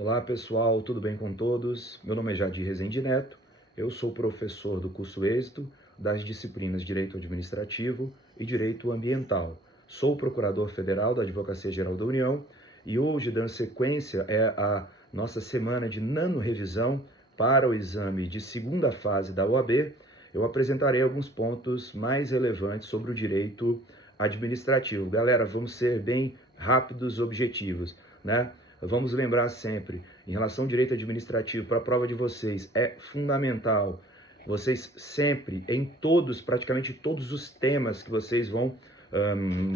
Olá pessoal, tudo bem com todos? Meu nome é Jadir Rezende Neto, eu sou professor do curso Êxito das disciplinas Direito Administrativo e Direito Ambiental. Sou procurador federal da Advocacia Geral da União e hoje, dando sequência, é a nossa semana de nano-revisão para o exame de segunda fase da OAB. Eu apresentarei alguns pontos mais relevantes sobre o direito administrativo. Galera, vamos ser bem rápidos e objetivos, né? Vamos lembrar sempre, em relação ao direito administrativo, para a prova de vocês, é fundamental vocês sempre, em todos, praticamente todos os temas que vocês vão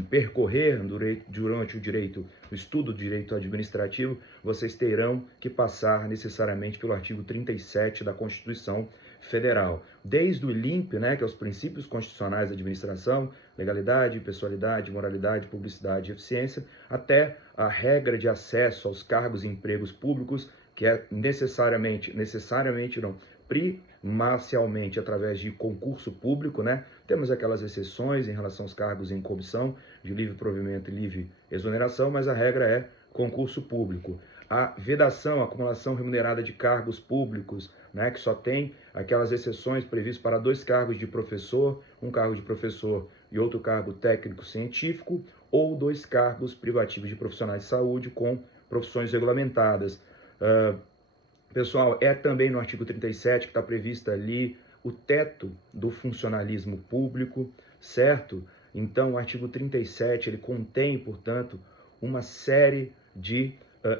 percorrer durante o estudo do direito administrativo, vocês terão que passar necessariamente pelo artigo 37 da Constituição Federal. Desde o LIMP, né, que é os princípios constitucionais da administração, legalidade, pessoalidade, moralidade, publicidade e eficiência, até a regra de acesso aos cargos e empregos públicos, que é primacialmente através de concurso público, né? Temos aquelas exceções em relação aos cargos em comissão, de livre provimento e livre exoneração, mas a regra é concurso público. A vedação, a acumulação remunerada de cargos públicos, né, que só tem aquelas exceções previstas para 2 cargos de professor, um cargo de professor e outro cargo técnico-científico, ou 2 cargos privativos de profissionais de saúde com profissões regulamentadas. Pessoal, é também no artigo 37 que está previsto ali o teto do funcionalismo público, certo? Então, o artigo 37, ele contém, portanto, uma série de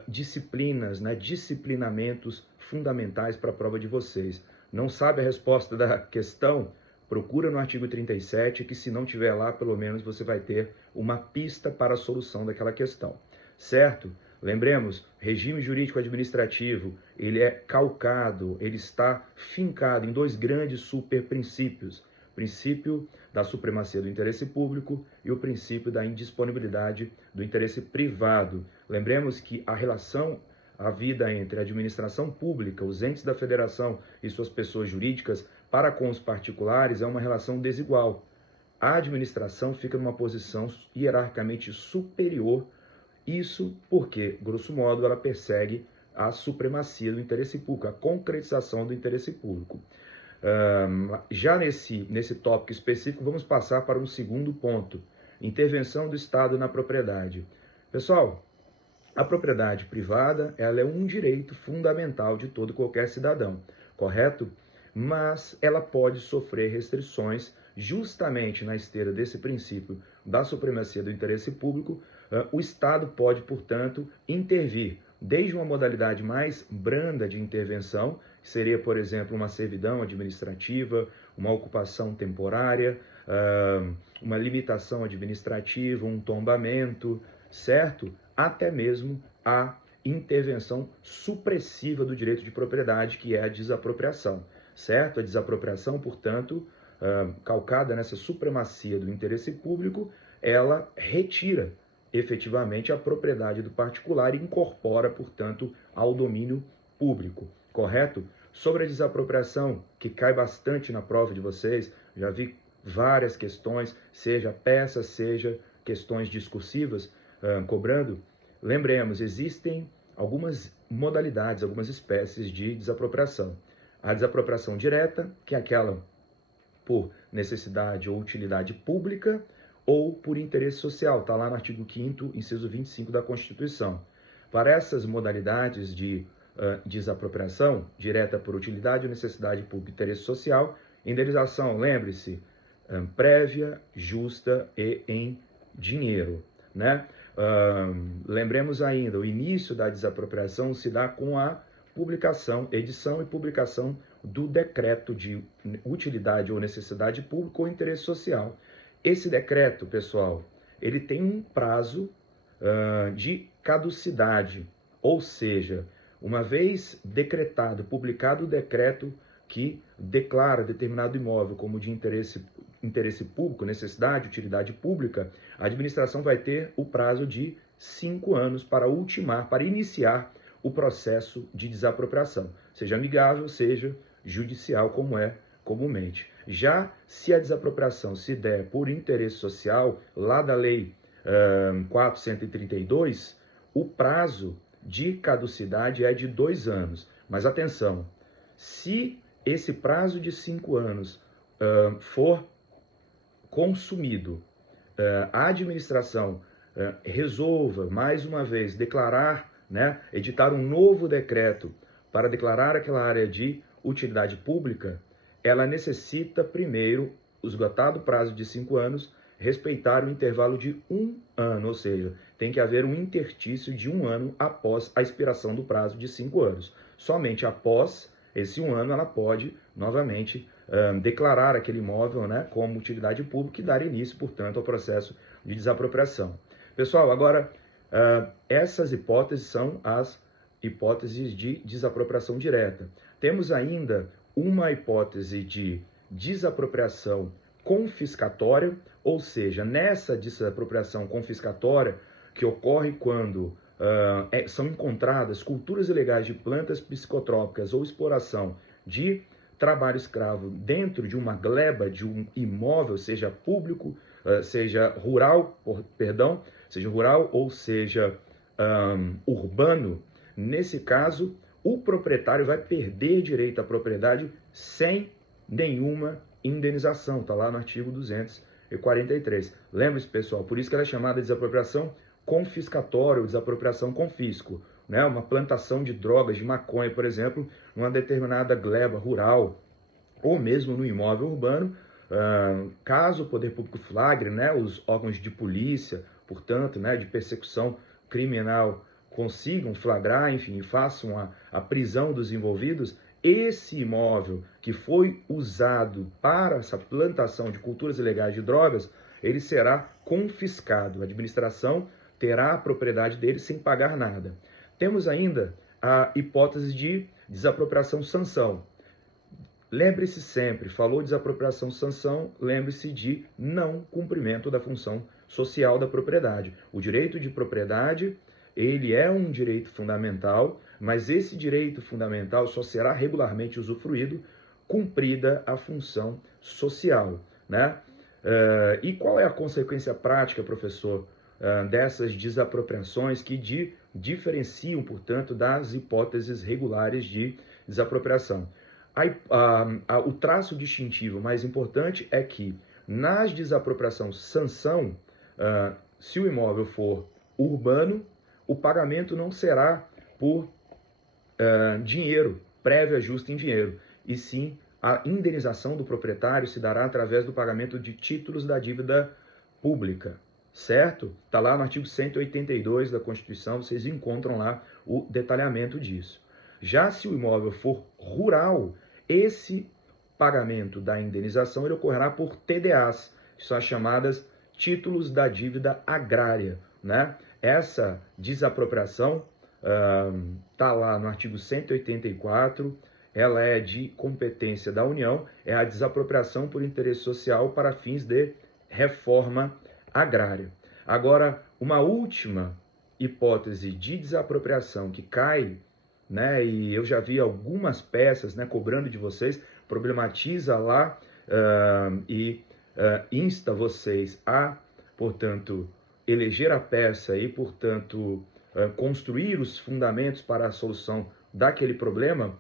disciplinas, né, disciplinamentos fundamentais para a prova de vocês. Não sabe a resposta da questão? Procura no artigo 37, que se não tiver lá, pelo menos você vai ter uma pista para a solução daquela questão, certo? Lembremos, regime jurídico administrativo, ele é calcado, ele está fincado em 2 grandes superprincípios: o princípio da supremacia do interesse público e o princípio da indisponibilidade do interesse privado. Lembremos que a vida entre a administração pública, os entes da federação e suas pessoas jurídicas para com os particulares é uma relação desigual. A administração fica numa posição hierarquicamente superior. Isso porque, grosso modo, ela persegue a supremacia do interesse público, a concretização do interesse público. Já nesse tópico específico, vamos passar para um segundo ponto: intervenção do Estado na propriedade. Pessoal, a propriedade privada, ela é um direito fundamental de todo e qualquer cidadão, correto? Mas ela pode sofrer restrições justamente na esteira desse princípio da supremacia do interesse público. O Estado pode, portanto, intervir desde uma modalidade mais branda de intervenção, que seria, por exemplo, uma servidão administrativa, uma ocupação temporária, uma limitação administrativa, um tombamento, certo? Até mesmo a intervenção supressiva do direito de propriedade, que é a desapropriação, certo? A desapropriação, portanto, calcada nessa supremacia do interesse público, ela retira efetivamente a propriedade do particular e incorpora, portanto, ao domínio público, correto? Sobre a desapropriação, que cai bastante na prova de vocês, já vi várias questões, seja peças, seja questões discursivas, cobrando. Lembremos, existem algumas modalidades, algumas espécies de desapropriação. A desapropriação direta, que é aquela por necessidade ou utilidade pública, ou por interesse social, está lá no artigo 5º, inciso 25 da Constituição. Para essas modalidades de desapropriação, direta por utilidade ou necessidade pública e interesse social, indenização, lembre-se, prévia, justa e em dinheiro, né? Lembremos ainda, o início da desapropriação se dá com a publicação, edição e publicação do decreto de utilidade ou necessidade pública ou interesse social. Esse decreto, pessoal, ele tem um prazo de caducidade, ou seja, uma vez decretado, publicado o decreto que declara determinado imóvel como de interesse público, necessidade, utilidade pública, a administração vai ter o prazo de 5 anos para ultimar, para iniciar o processo de desapropriação, seja amigável, seja judicial, como é comumente. Já se a desapropriação se der por interesse social, lá da Lei 4.132, o prazo de caducidade é de 2 anos. Mas atenção, se esse prazo de 5 anos for consumido, a administração resolva, mais uma vez, declarar, né, editar um novo decreto para declarar aquela área de utilidade pública, ela necessita primeiro, esgotado o prazo de 5 anos, respeitar o intervalo de 1 ano, ou seja, tem que haver um interstício de 1 ano após a expiração do prazo de 5 anos. Somente após esse 1 ano ela pode novamente declarar aquele imóvel, né, como utilidade pública e dar início, portanto, ao processo de desapropriação. Pessoal, agora essas hipóteses são as hipóteses de desapropriação direta. Temos ainda uma hipótese de desapropriação confiscatória, ou seja, nessa desapropriação confiscatória, que ocorre quando são encontradas culturas ilegais de plantas psicotrópicas ou exploração de trabalho escravo dentro de uma gleba, de um imóvel, seja público, seja rural ou seja urbano. Nesse caso, o proprietário vai perder direito à propriedade sem nenhuma indenização. Está lá no artigo 243. Lembre-se, pessoal, por isso que ela é chamada de desapropriação confiscatória ou desapropriação confisco. Né? Uma plantação de drogas, de maconha, por exemplo, numa determinada gleba rural ou mesmo no imóvel urbano, caso o poder público flagre, né, os órgãos de polícia, portanto, né, de persecução criminal, consigam flagrar, enfim, façam a prisão dos envolvidos, esse imóvel que foi usado para essa plantação de culturas ilegais de drogas, ele será confiscado. A administração terá a propriedade dele sem pagar nada. Temos ainda a hipótese de desapropriação sanção. Lembre-se sempre, falou desapropriação sanção, lembre-se de não cumprimento da função social da propriedade. O direito de propriedade, ele é um direito fundamental, mas esse direito fundamental só será regularmente usufruído cumprida a função social, né? E qual é a consequência prática, professor, dessas desapropriações que diferenciam, portanto, das hipóteses regulares de desapropriação? O traço distintivo mais importante é que nas desapropriação sanção, se o imóvel for urbano, o pagamento não será por dinheiro, prévio ajuste em dinheiro, e sim a indenização do proprietário se dará através do pagamento de títulos da dívida pública, certo? Está lá no artigo 182 da Constituição, vocês encontram lá o detalhamento disso. Já se o imóvel for rural, esse pagamento da indenização ele ocorrerá por TDAs, que são as chamadas títulos da dívida agrária, né? Essa desapropriação está lá no artigo 184, ela é de competência da União, é a desapropriação por interesse social para fins de reforma agrária. Agora, uma última hipótese de desapropriação que cai, né, e eu já vi algumas peças, né, cobrando de vocês, problematiza lá insta vocês a, portanto, eleger a peça e, portanto, construir os fundamentos para a solução daquele problema,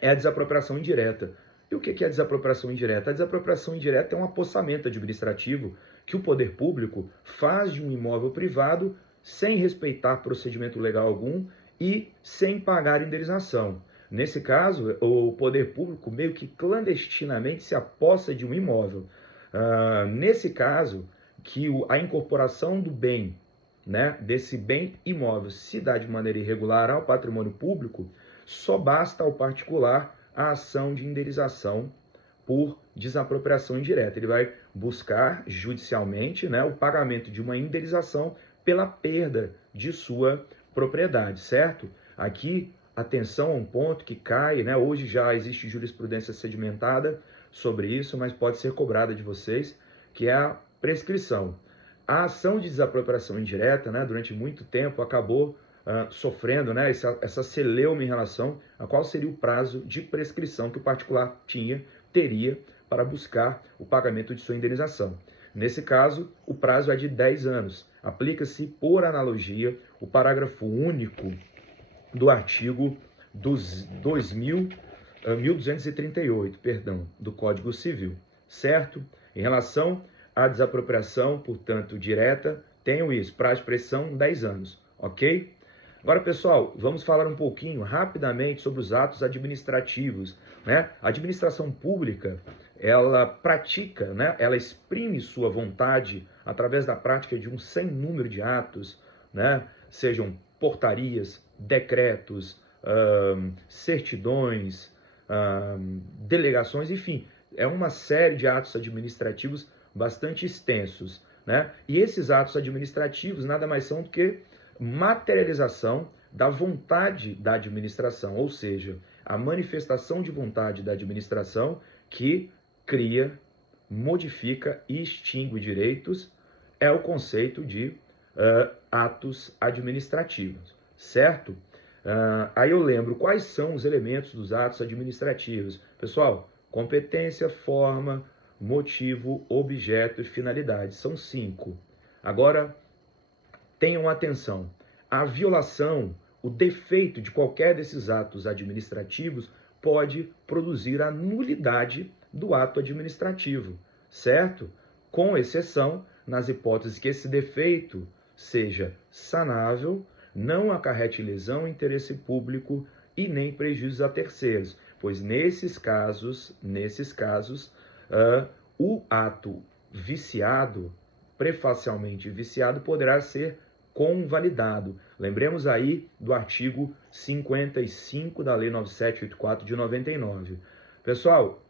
é a desapropriação indireta. E o que é a desapropriação indireta? A desapropriação indireta é um apossamento administrativo que o poder público faz de um imóvel privado sem respeitar procedimento legal algum e sem pagar indenização. Nesse caso, o poder público meio que clandestinamente se apossa de um imóvel. Nesse caso, que a incorporação do bem, né, desse bem imóvel se dá de maneira irregular ao patrimônio público, só basta ao particular a ação de indenização por desapropriação indireta. Ele vai buscar judicialmente, né, o pagamento de uma indenização pela perda de sua propriedade, certo? Aqui, atenção a um ponto que cai, né? Hoje já existe jurisprudência sedimentada sobre isso, mas pode ser cobrada de vocês, que é a prescrição. A ação de desapropriação indireta, né, durante muito tempo, acabou sofrendo, né, essa celeuma em relação a qual seria o prazo de prescrição que o particular teria para buscar o pagamento de sua indenização. Nesse caso, o prazo é de 10 anos. Aplica-se, por analogia, o parágrafo único do artigo 1238, do Código Civil, certo? Em relação à desapropriação, portanto, direta, tenho isso, prazo de prescrição 10 anos, ok? Agora, pessoal, vamos falar um pouquinho, rapidamente, sobre os atos administrativos, né? A administração pública, ela pratica, né? Ela exprime sua vontade através da prática de um sem número de atos, né? Sejam portarias, decretos, certidões, delegações, enfim, é uma série de atos administrativos bastante extensos, né? E esses atos administrativos nada mais são do que materialização da vontade da administração, ou seja, a manifestação de vontade da administração que cria, modifica e extingue direitos, é o conceito de atos administrativos, certo? Aí eu lembro quais são os elementos dos atos administrativos. Pessoal, competência, forma, motivo, objeto e finalidade. São 5. Agora, tenham atenção. A violação, o defeito de qualquer desses atos administrativos pode produzir a nulidade do ato administrativo, certo? Com exceção nas hipóteses que esse defeito seja sanável, não acarrete lesão ao interesse público e nem prejuízos a terceiros, pois nesses casos, o ato viciado, prefacialmente viciado, poderá ser convalidado. Lembremos aí do artigo 55 da Lei 9784 de 99. Pessoal,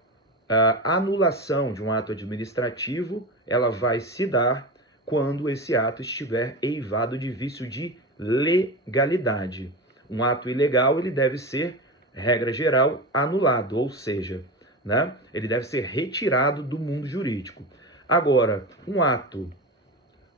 a anulação de um ato administrativo, ela vai se dar quando esse ato estiver eivado de vício de legalidade. Um ato ilegal, ele deve ser, regra geral, anulado, ou seja, né, ele deve ser retirado do mundo jurídico. Agora, um ato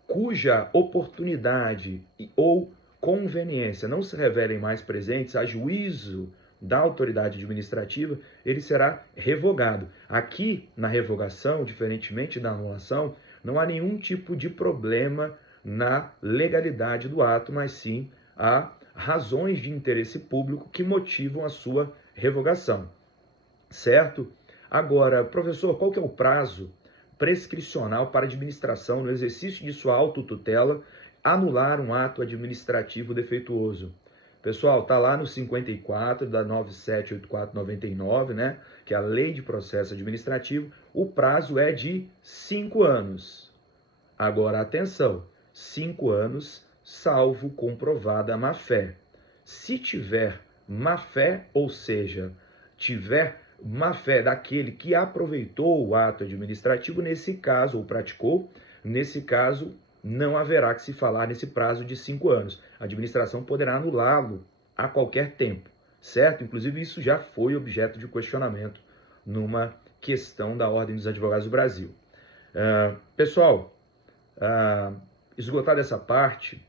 cuja oportunidade ou conveniência não se revelem mais presentes a juízo da autoridade administrativa, ele será revogado. Aqui, na revogação, diferentemente da anulação, não há nenhum tipo de problema na legalidade do ato, mas sim há razões de interesse público que motivam a sua revogação, certo? Agora, professor, qual que é o prazo prescricional para a administração, no exercício de sua autotutela, anular um ato administrativo defeituoso? Pessoal, está lá no 54 da 9784/99, né, que é a Lei de Processo Administrativo, o prazo é de 5 anos. Agora, atenção, 5 anos, salvo comprovada má-fé. Se tiver má-fé, ou seja, tiver má-fé daquele que aproveitou o ato administrativo, nesse caso, ou praticou, nesse caso, não haverá que se falar nesse prazo de 5 anos. A administração poderá anulá-lo a qualquer tempo, certo? Inclusive, isso já foi objeto de questionamento numa questão da Ordem dos Advogados do Brasil. Pessoal, esgotada essa parte,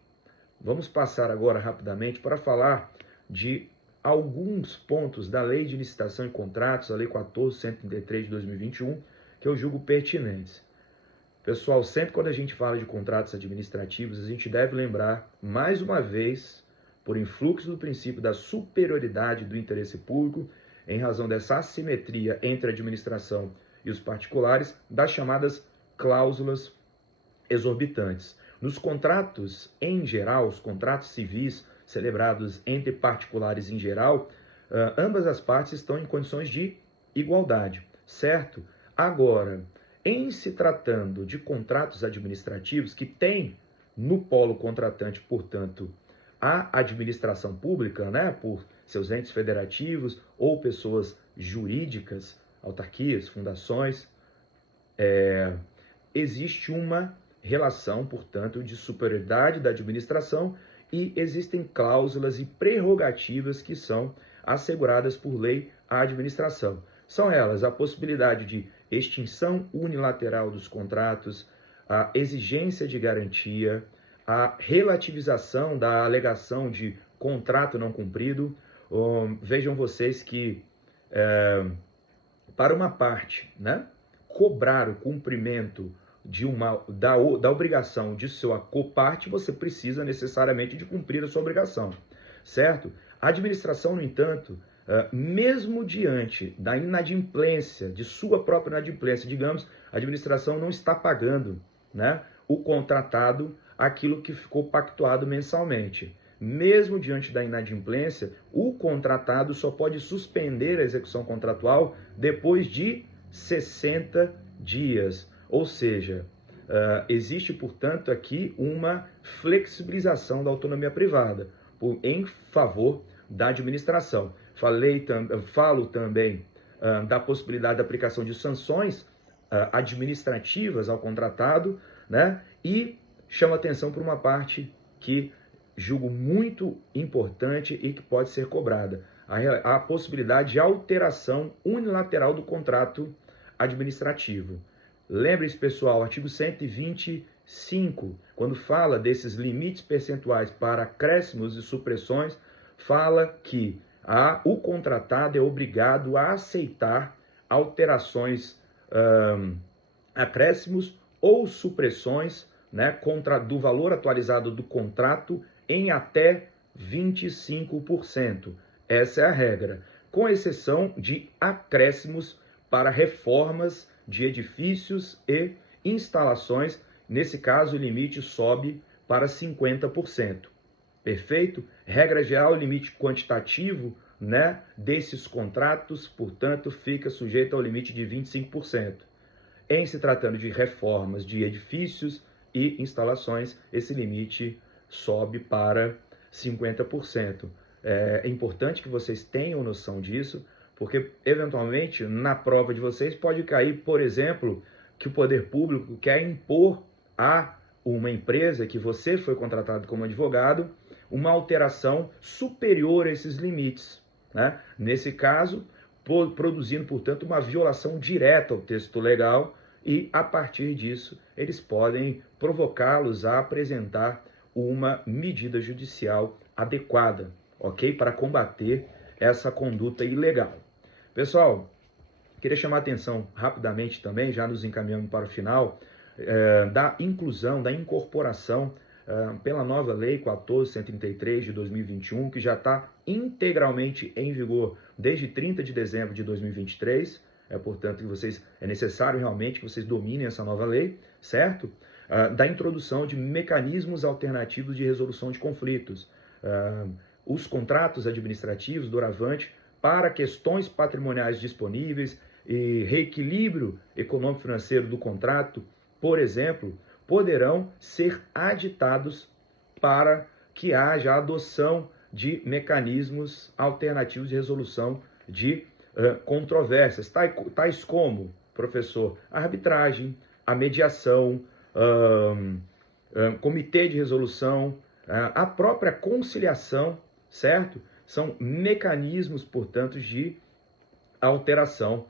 vamos passar agora rapidamente para falar de alguns pontos da Lei de Licitação e Contratos, a Lei 14.133 de 2021, que eu julgo pertinentes. Pessoal, sempre quando a gente fala de contratos administrativos, a gente deve lembrar, mais uma vez, por influxo do princípio da superioridade do interesse público, em razão dessa assimetria entre a administração e os particulares, das chamadas cláusulas exorbitantes. Nos contratos em geral, os contratos civis celebrados entre particulares em geral, ambas as partes estão em condições de igualdade, certo? Agora, em se tratando de contratos administrativos que têm no polo contratante, portanto, a administração pública, né, por seus entes federativos ou pessoas jurídicas, autarquias, fundações, existe uma relação, portanto, de superioridade da administração e existem cláusulas e prerrogativas que são asseguradas por lei à administração. São elas a possibilidade de extinção unilateral dos contratos, a exigência de garantia, a relativização da alegação de contrato não cumprido. Vejam vocês que, para uma parte, né, cobrar o cumprimento da obrigação de sua coparte, você precisa necessariamente de cumprir a sua obrigação, certo? A administração, no entanto, mesmo diante da inadimplência, de sua própria inadimplência, digamos, a administração não está pagando, né, o contratado aquilo que ficou pactuado mensalmente. Mesmo diante da inadimplência, o contratado só pode suspender a execução contratual depois de 60 dias. Ou seja, existe, portanto, aqui uma flexibilização da autonomia privada em favor da administração. Falo também da possibilidade da aplicação de sanções administrativas ao contratado, né? E chamo atenção para uma parte que julgo muito importante e que pode ser cobrada: a possibilidade de alteração unilateral do contrato administrativo. Lembre-se, pessoal, artigo 125, quando fala desses limites percentuais para acréscimos e supressões, fala que o contratado é obrigado a aceitar alterações, acréscimos ou supressões, né, do valor atualizado do contrato em até 25%. Essa é a regra, com exceção de acréscimos para reformas de edifícios e instalações. Nesse caso, o limite sobe para 50%. Perfeito? Regra geral, o limite quantitativo, né, desses contratos, portanto, fica sujeito ao limite de 25%. Em se tratando de reformas de edifícios e instalações, esse limite sobe para 50%. É importante que vocês tenham noção disso, porque, eventualmente, na prova de vocês pode cair, por exemplo, que o poder público quer impor a uma empresa que você foi contratado como advogado uma alteração superior a esses limites, né? Nesse caso, produzindo, portanto, uma violação direta ao texto legal, e, a partir disso, eles podem provocá-los a apresentar uma medida judicial adequada, ok? Para combater essa conduta ilegal. Pessoal, queria chamar a atenção rapidamente também, já nos encaminhando para o final, da inclusão, da incorporação pela nova Lei 14.133 de 2021, que já está integralmente em vigor desde 30 de dezembro de 2023. Portanto, é necessário realmente que vocês dominem essa nova lei, certo? Da introdução de mecanismos alternativos de resolução de conflitos. Os contratos administrativos, doravante, para questões patrimoniais disponíveis e reequilíbrio econômico-financeiro do contrato, por exemplo, poderão ser aditados para que haja a adoção de mecanismos alternativos de resolução de controvérsias, tais como, professor, a arbitragem, a mediação, comitê de resolução, a própria conciliação, certo? São mecanismos, portanto, de alteração,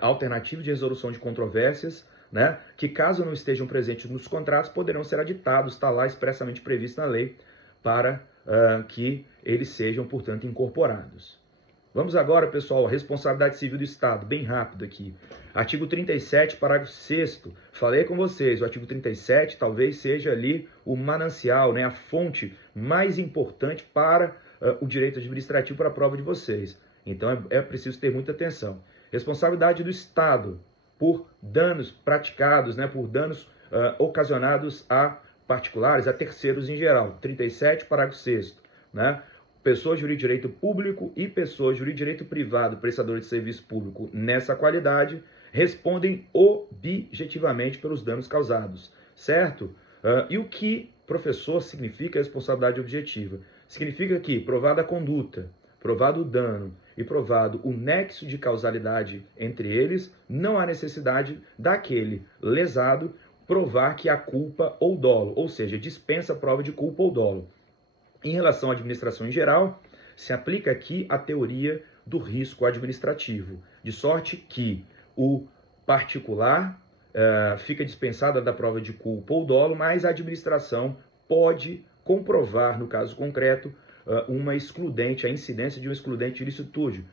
alternativos de resolução de controvérsias, né, que, caso não estejam presentes nos contratos, poderão ser aditados, está lá expressamente previsto na lei, para que eles sejam, portanto, incorporados. Vamos agora, pessoal, a responsabilidade civil do Estado, bem rápido aqui. Artigo 37, parágrafo 6º. Falei com vocês, o artigo 37 talvez seja ali o manancial, né, a fonte mais importante para o direito administrativo para a prova de vocês. Então é preciso ter muita atenção. Responsabilidade do Estado por danos praticados, né, por danos ocasionados a particulares, a terceiros em geral. 37, parágrafo 6º, né? Pessoa jurídica de direito público e pessoa jurídica de direito privado, prestador de serviço público nessa qualidade, respondem objetivamente pelos danos causados, certo? E o que, professor, significa responsabilidade objetiva? Significa que, provada a conduta, provado o dano e provado o nexo de causalidade entre eles, não há necessidade daquele lesado provar que há culpa ou dolo, ou seja, dispensa a prova de culpa ou dolo. Em relação à administração em geral, se aplica aqui a teoria do risco administrativo, de sorte que o particular fica dispensado da prova de culpa ou dolo, mas a administração pode comprovar, no caso concreto, uma excludente, a incidência de uma excludente de ilicitude,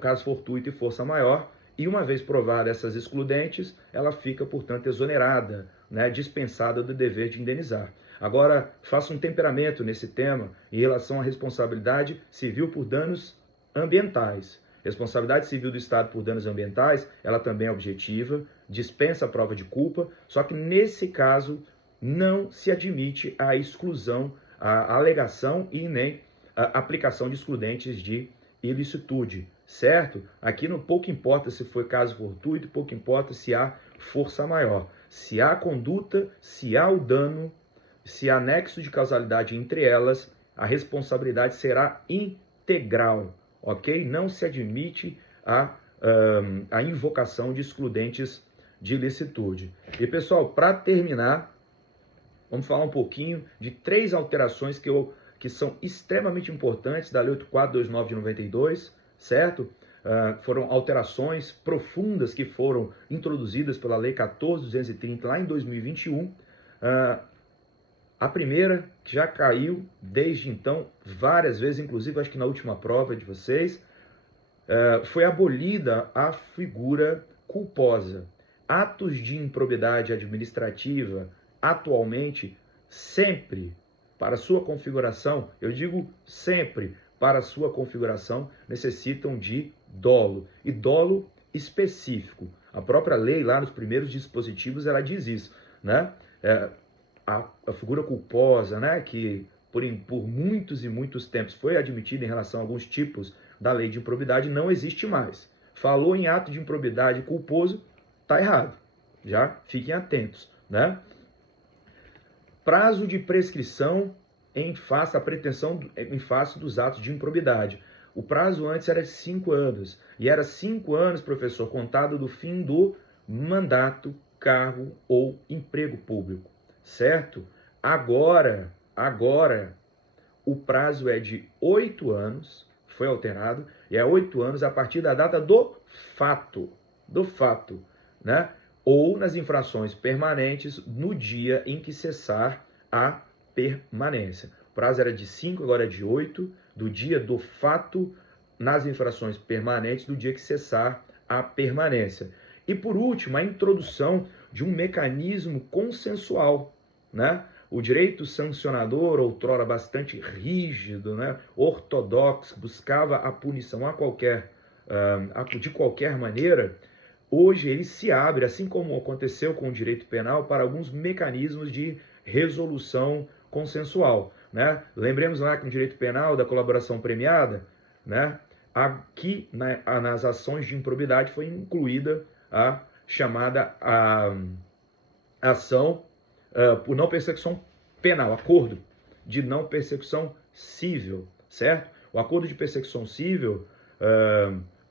caso fortuito e força maior, e uma vez provadas essas excludentes, ela fica, portanto, exonerada, né, dispensada do dever de indenizar. Agora, faça um temperamento nesse tema em relação à responsabilidade civil por danos ambientais. Responsabilidade civil do Estado por danos ambientais, ela também é objetiva, dispensa a prova de culpa, só que nesse caso não se admite a exclusão, a alegação e nem a aplicação de excludentes de ilicitude, certo? Aqui não pouco importa se foi caso fortuito, pouco importa se há força maior. Se há conduta, se há o dano, se há nexo de causalidade entre elas, a responsabilidade será integral, ok? Não se admite a invocação de excludentes de ilicitude. E pessoal, para terminar, vamos falar um pouquinho de 3 alterações que são extremamente importantes da Lei 8429 de 92, certo? Foram alterações profundas que foram introduzidas pela Lei 14.230 lá em 2021. A primeira, que já caiu desde então várias vezes, inclusive acho que na última prova de vocês, foi abolida a figura culposa. Atos de improbidade administrativa, atualmente, sempre, para sua configuração, eu digo sempre, para sua configuração, necessitam de dolo, e dolo específico. A própria lei, lá nos primeiros dispositivos, ela diz isso, né? A figura culposa, né, que por muitos e muitos tempos foi admitida em relação a alguns tipos da lei de improbidade, não existe mais. Falou em ato de improbidade culposo, tá errado. Já fiquem atentos, né? Prazo de prescrição em face à pretensão em face dos atos de improbidade. O prazo antes era de 5 anos, e era 5 anos, professor, contado do fim do mandato, cargo ou emprego público, certo? Agora, o prazo é de 8 anos, foi alterado, e é 8 anos a partir da data do fato, né? Ou nas infrações permanentes no dia em que cessar a permanência. O prazo era de 5, agora é de 8, do dia do fato nas infrações permanentes do dia que cessar a permanência. E por último, a introdução de um mecanismo consensual, né? O direito sancionador, outrora bastante rígido, né? Ortodoxo, buscava a punição de qualquer maneira. Hoje ele se abre, assim como aconteceu com o direito penal, para alguns mecanismos de resolução consensual, né? Lembremos lá que no direito penal da colaboração premiada, né? Aqui nas ações de improbidade foi incluída a chamada ação por não persecução penal, acordo de não persecução cível, certo? O acordo de persecução cível,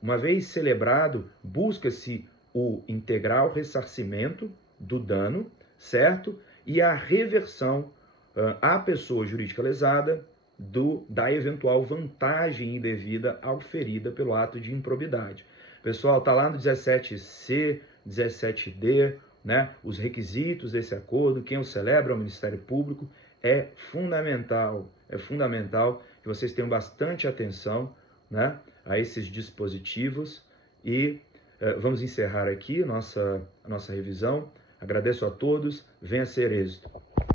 uma vez celebrado, busca-se o integral ressarcimento do dano, certo? E a reversão à pessoa jurídica lesada da eventual vantagem indevida auferida pelo ato de improbidade. Pessoal, está lá no 17C, 17D, né? Os requisitos desse acordo, quem o celebra é o Ministério Público. É fundamental que vocês tenham bastante atenção, né, a esses dispositivos. E vamos encerrar aqui a nossa revisão. Agradeço a todos, venha ser êxito.